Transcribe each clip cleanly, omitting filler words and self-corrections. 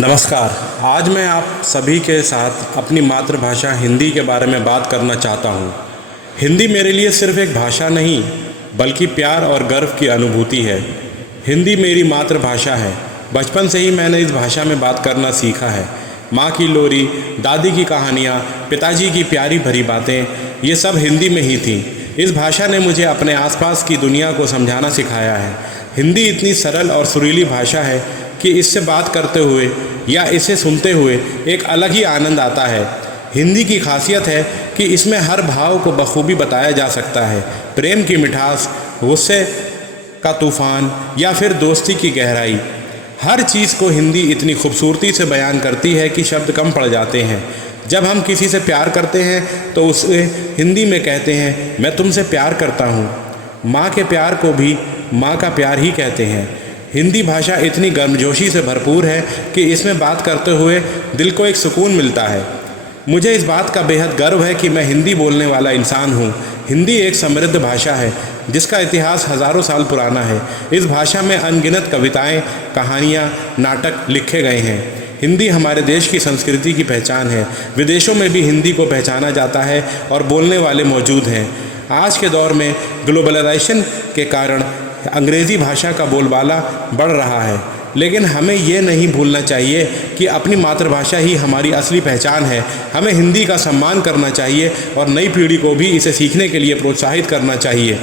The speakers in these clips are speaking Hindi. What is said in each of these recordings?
नमस्कार। आज मैं आप सभी के साथ अपनी मातृभाषा हिंदी के बारे में बात करना चाहता हूँ। हिंदी मेरे लिए सिर्फ़ एक भाषा नहीं बल्कि प्यार और गर्व की अनुभूति है। हिंदी मेरी मातृभाषा है। बचपन से ही मैंने इस भाषा में बात करना सीखा है। माँ की लोरी, दादी की कहानियाँ, पिताजी की प्यारी भरी बातें, ये सब हिंदी में ही थी। इस भाषा ने मुझे अपने आसपास की दुनिया को समझाना सिखाया है। हिंदी इतनी सरल और सुरीली भाषा है कि इससे बात करते हुए या इसे सुनते हुए एक अलग ही आनंद आता है। हिंदी की खासियत है कि इसमें हर भाव को बखूबी बताया जा सकता है। प्रेम की मिठास, गुस्से का तूफ़ान या फिर दोस्ती की गहराई, हर चीज़ को हिंदी इतनी खूबसूरती से बयान करती है कि शब्द कम पड़ जाते हैं। जब हम किसी से प्यार करते हैं तो उसे हिंदी में कहते हैं, मैं तुमसे प्यार करता हूँ। माँ के प्यार को भी माँ का प्यार ही कहते हैं। हिंदी भाषा इतनी गर्मजोशी से भरपूर है कि इसमें बात करते हुए दिल को एक सुकून मिलता है। मुझे इस बात का बेहद गर्व है कि मैं हिंदी बोलने वाला इंसान हूँ। हिंदी एक समृद्ध भाषा है जिसका इतिहास हज़ारों साल पुराना है। इस भाषा में अनगिनत कविताएं, कहानियाँ, नाटक लिखे गए हैं। हिंदी हमारे देश की संस्कृति की पहचान है। विदेशों में भी हिंदी को पहचाना जाता है और बोलने वाले मौजूद हैं। आज के दौर में ग्लोबलाइजेशन के कारण अंग्रेज़ी भाषा का बोलबाला बढ़ रहा है, लेकिन हमें ये नहीं भूलना चाहिए कि अपनी मातृभाषा ही हमारी असली पहचान है। हमें हिंदी का सम्मान करना चाहिए और नई पीढ़ी को भी इसे सीखने के लिए प्रोत्साहित करना चाहिए।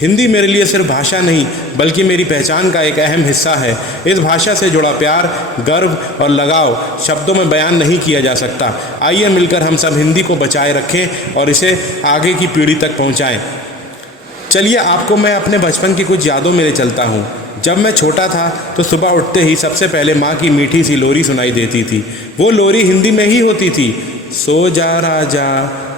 हिंदी मेरे लिए सिर्फ भाषा नहीं बल्कि मेरी पहचान का एक अहम हिस्सा है। इस भाषा से जुड़ा प्यार, गर्व और लगाव शब्दों में बयान नहीं किया जा सकता। आइए मिलकर हम सब हिंदी को बचाए रखें और इसे आगे की पीढ़ी तक पहुँचाएँ। चलिए आपको मैं अपने बचपन की कुछ यादों में ले चलता हूँ। जब मैं छोटा था तो सुबह उठते ही सबसे पहले माँ की मीठी सी लोरी सुनाई देती थी। वो लोरी हिंदी में ही होती थी। सो जा राजा,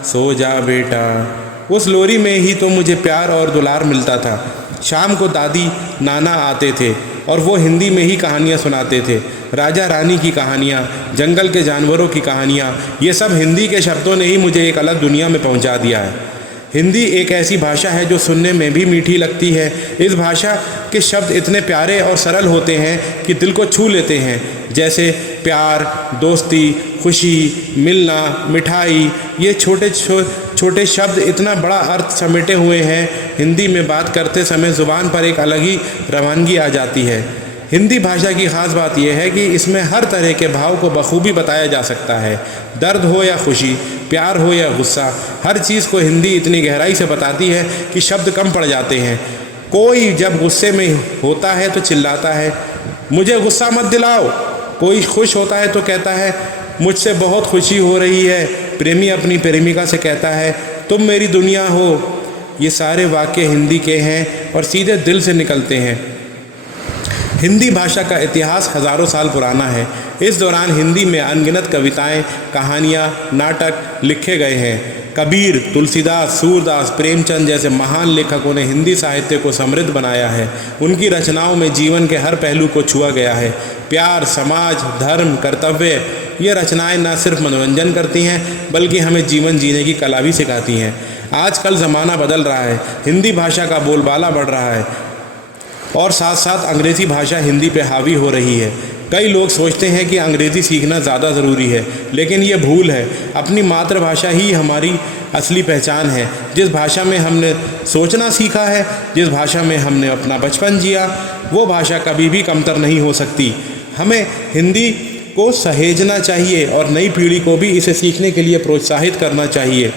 सो जा बेटा। उस लोरी में ही तो मुझे प्यार और दुलार मिलता था। शाम को दादी नाना आते थे और वो हिंदी में ही कहानियाँ सुनाते थे। राजा रानी की कहानियाँ, जंगल के जानवरों की कहानियाँ, ये सब हिंदी के शब्दों ने ही मुझे एक अलग दुनिया में पहुँचा दिया है। हिंदी एक ऐसी भाषा है जो सुनने में भी मीठी लगती है। इस भाषा के शब्द इतने प्यारे और सरल होते हैं कि दिल को छू लेते हैं, जैसे प्यार, दोस्ती, खुशी, मिलना, मिठाई। ये छोटे छोटे शब्द इतना बड़ा अर्थ समेटे हुए हैं। हिंदी में बात करते समय ज़ुबान पर एक अलग ही रवानगी आ जाती है। हिंदी भाषा की ख़ास बात यह है कि इसमें हर तरह के भाव को बखूबी बताया जा सकता है। दर्द हो या खुशी, प्यार हो या गुस्सा, हर चीज़ को हिंदी इतनी गहराई से बताती है कि शब्द कम पड़ जाते हैं। कोई जब गुस्से में होता है तो चिल्लाता है, मुझे गुस्सा मत दिलाओ। कोई खुश होता है तो कहता है, मुझसे बहुत खुशी हो रही है। प्रेमी अपनी प्रेमिका से कहता है, तुम मेरी दुनिया हो। ये सारे वाक्य हिंदी के हैं और सीधे दिल से निकलते हैं। हिंदी भाषा का इतिहास हज़ारों साल पुराना है। इस दौरान हिंदी में अनगिनत कविताएं, कहानियाँ, नाटक लिखे गए हैं। कबीर, तुलसीदास, सूरदास, प्रेमचंद जैसे महान लेखकों ने हिंदी साहित्य को समृद्ध बनाया है। उनकी रचनाओं में जीवन के हर पहलू को छुआ गया है। प्यार, समाज, धर्म, कर्तव्य, ये रचनाएं न सिर्फ मनोरंजन करती हैं बल्कि हमें जीवन जीने की कला भी सिखाती हैं। आजकल ज़माना बदल रहा है, हिंदी भाषा का बोलबाला बढ़ रहा है और साथ साथ अंग्रेज़ी भाषा हिंदी पे हावी हो रही है। कई लोग सोचते हैं कि अंग्रेज़ी सीखना ज़्यादा ज़रूरी है, लेकिन ये भूल है। अपनी मातृभाषा ही हमारी असली पहचान है। जिस भाषा में हमने सोचना सीखा है, जिस भाषा में हमने अपना बचपन जिया, वो भाषा कभी भी कमतर नहीं हो सकती। हमें हिंदी को सहेजना चाहिए और नई पीढ़ी को भी इसे सीखने के लिए प्रोत्साहित करना चाहिए।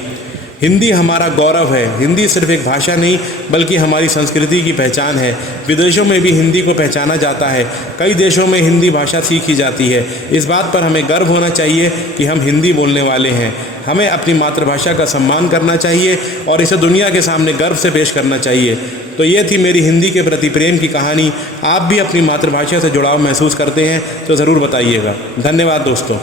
हिंदी हमारा गौरव है। हिंदी सिर्फ एक भाषा नहीं बल्कि हमारी संस्कृति की पहचान है। विदेशों में भी हिंदी को पहचाना जाता है। कई देशों में हिंदी भाषा सीखी जाती है। इस बात पर हमें गर्व होना चाहिए कि हम हिंदी बोलने वाले हैं। हमें अपनी मातृभाषा का सम्मान करना चाहिए और इसे दुनिया के सामने गर्व से पेश करना चाहिए। तो ये थी मेरी हिंदी के प्रति प्रेम की कहानी। आप भी अपनी मातृभाषा से जुड़ाव महसूस करते हैं तो ज़रूर बताइएगा। धन्यवाद दोस्तों।